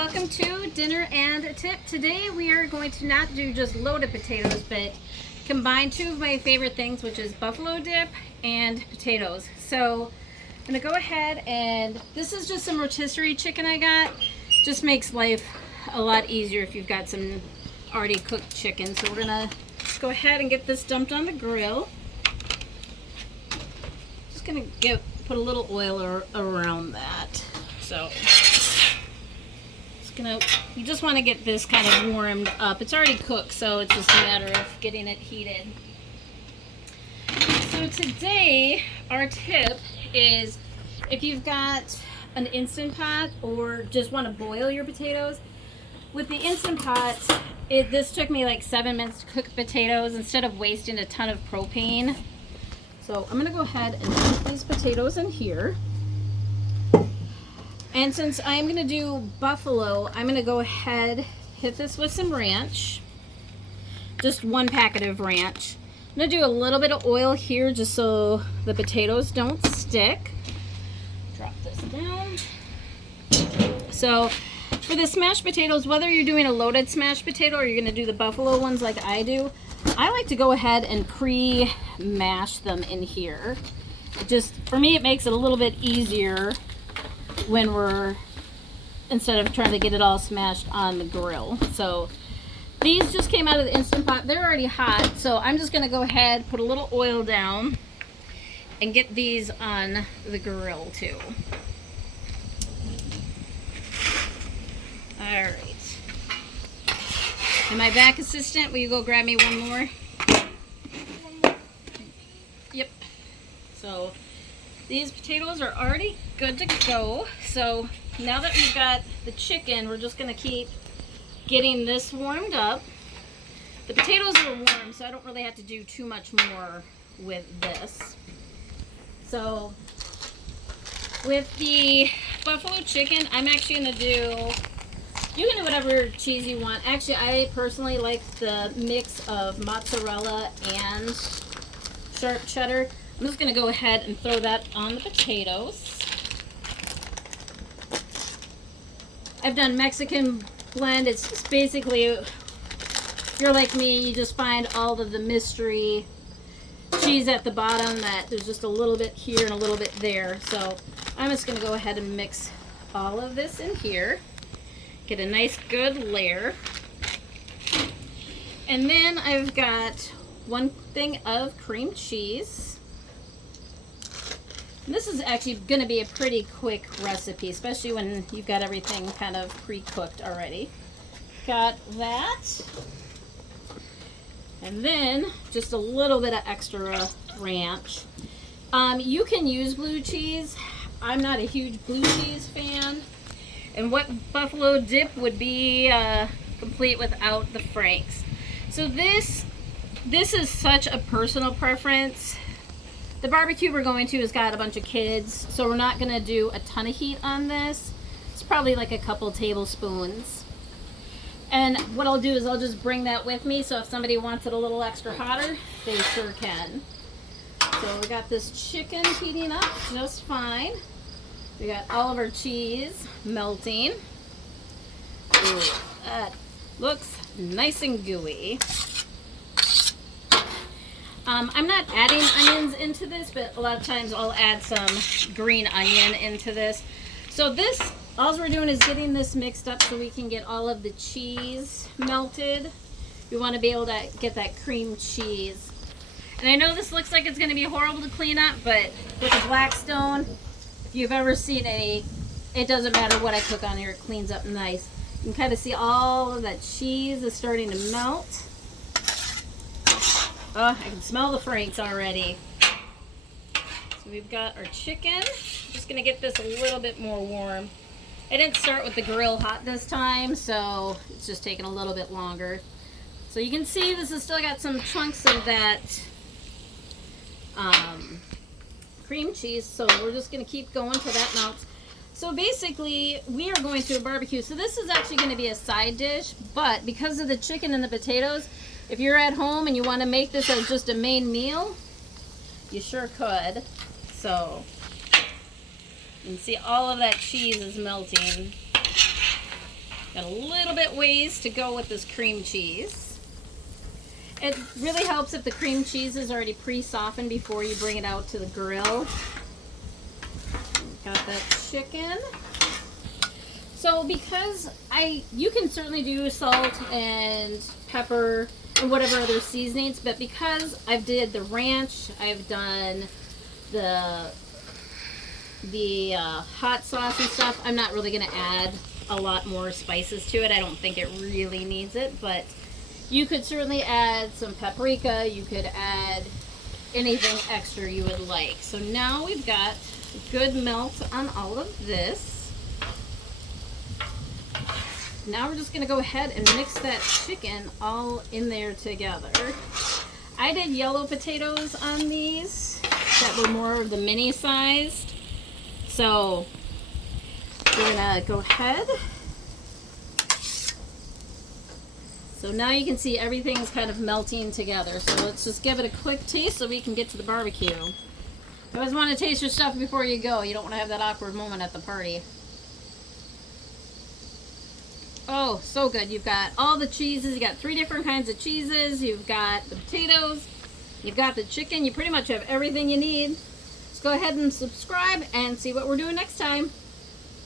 welcome to Dinner and a Tip. Today we are going to not do just loaded potatoes, but combine two of my favorite things, which is buffalo dip and potatoes. So I'm gonna go ahead and this is just some rotisserie chicken I got. Just makes life a lot easier if you've got some already cooked chicken. So we're gonna just go ahead and get this dumped on the grill. Just gonna put a little oil around that. So you just want to get this kind of warmed up. It's already cooked, so it's just a matter of getting it heated. So today our tip is if you've got an Instant Pot or just want to boil your potatoes, with the Instant Pot, this took me like 7 minutes to cook potatoes instead of wasting a ton of propane. So I'm gonna go ahead and put these potatoes in here. And since I'm gonna do buffalo, I'm gonna go ahead, hit this with some ranch. Just 1 packet of ranch. I'm gonna do a little bit of oil here just so the potatoes don't stick. Drop this down. So for the smashed potatoes, whether you're doing a loaded smashed potato or you're gonna do the buffalo ones like I do, I like to go ahead and pre-mash them in here. For me, it makes it a little bit easier when instead of trying to get it all smashed on the grill. So these just came out of the Instant Pot. They're already hot, so I'm just gonna go ahead, put a little oil down and get these on the grill too. All right. And my back assistant, will you go grab me one more? Yep. So these potatoes are already good to go. So now that we've got the chicken, we're just gonna keep getting this warmed up. The potatoes are warm, so I don't really have to do too much more with this. So with the buffalo chicken, I'm actually gonna do, you can do whatever cheese you want. Actually, I personally like the mix of mozzarella and sharp cheddar. I'm just going to go ahead and throw that on the potatoes. I've done Mexican blend. It's basically, if you're like me, you just find all of the mystery cheese at the bottom that there's just a little bit here and a little bit there. So I'm just going to go ahead and mix all of this in here. Get a nice good layer. And then I've got 1 thing of cream cheese. And this is actually going to be a pretty quick recipe, especially when you've got everything kind of pre-cooked already. Got that. And then just a little bit of extra ranch. You can use blue cheese. I'm not a huge blue cheese fan. And what buffalo dip would be complete without the Franks? So this is such a personal preference. The barbecue we're going to has got a bunch of kids, so we're not going to do a ton of heat on this. It's probably like a couple tablespoons. And what I'll do is I'll just bring that with me, so if somebody wants it a little extra hotter, they sure can. So we got this chicken heating up just fine. We got all of our cheese melting. Ooh, that looks nice and gooey. I'm not adding onions into this, but a lot of times I'll add some green onion into this. So all we're doing is getting this mixed up so we can get all of the cheese melted. We want to be able to get that cream cheese. And I know this looks like it's going to be horrible to clean up, but with a Blackstone, if you've ever seen it doesn't matter what I cook on here, it cleans up nice. You can kind of see all of that cheese is starting to melt. Oh, I can smell the Franks already. So we've got our chicken. I'm just gonna get this a little bit more warm. I didn't start with the grill hot this time, so it's just taking a little bit longer. So you can see this has still got some chunks of that cream cheese, so we're just going to keep going till that melts. So basically, we are going to a barbecue. So this is actually going to be a side dish, but because of the chicken and the potatoes, if you're at home and you want to make this as just a main meal, you sure could. So you can see all of that cheese is melting. Got a little bit ways to go with this cream cheese. It really helps if the cream cheese is already pre-softened before you bring it out to the grill. Got that chicken. So because you can certainly do salt and pepper and whatever other seasonings, but because I've did the ranch, I've done the hot sauce and stuff, I'm not really going to add a lot more spices to it. I don't think it really needs it, but you could certainly add some paprika. You could add anything extra you would like. So now we've got good melt on all of this. Now we're just going to go ahead and mix that chicken all in there together. I did yellow potatoes on these that were more of the mini sized. So we're going to go ahead. So now you can see everything's kind of melting together. So let's just give it a quick taste so we can get to the barbecue. You always want to taste your stuff before you go. You don't want to have that awkward moment at the party. Oh, so good. You've got all the cheeses. You got 3 different kinds of cheeses. You've got the potatoes. You've got the chicken. You pretty much have everything you need. Let's go ahead and subscribe and see what we're doing next time.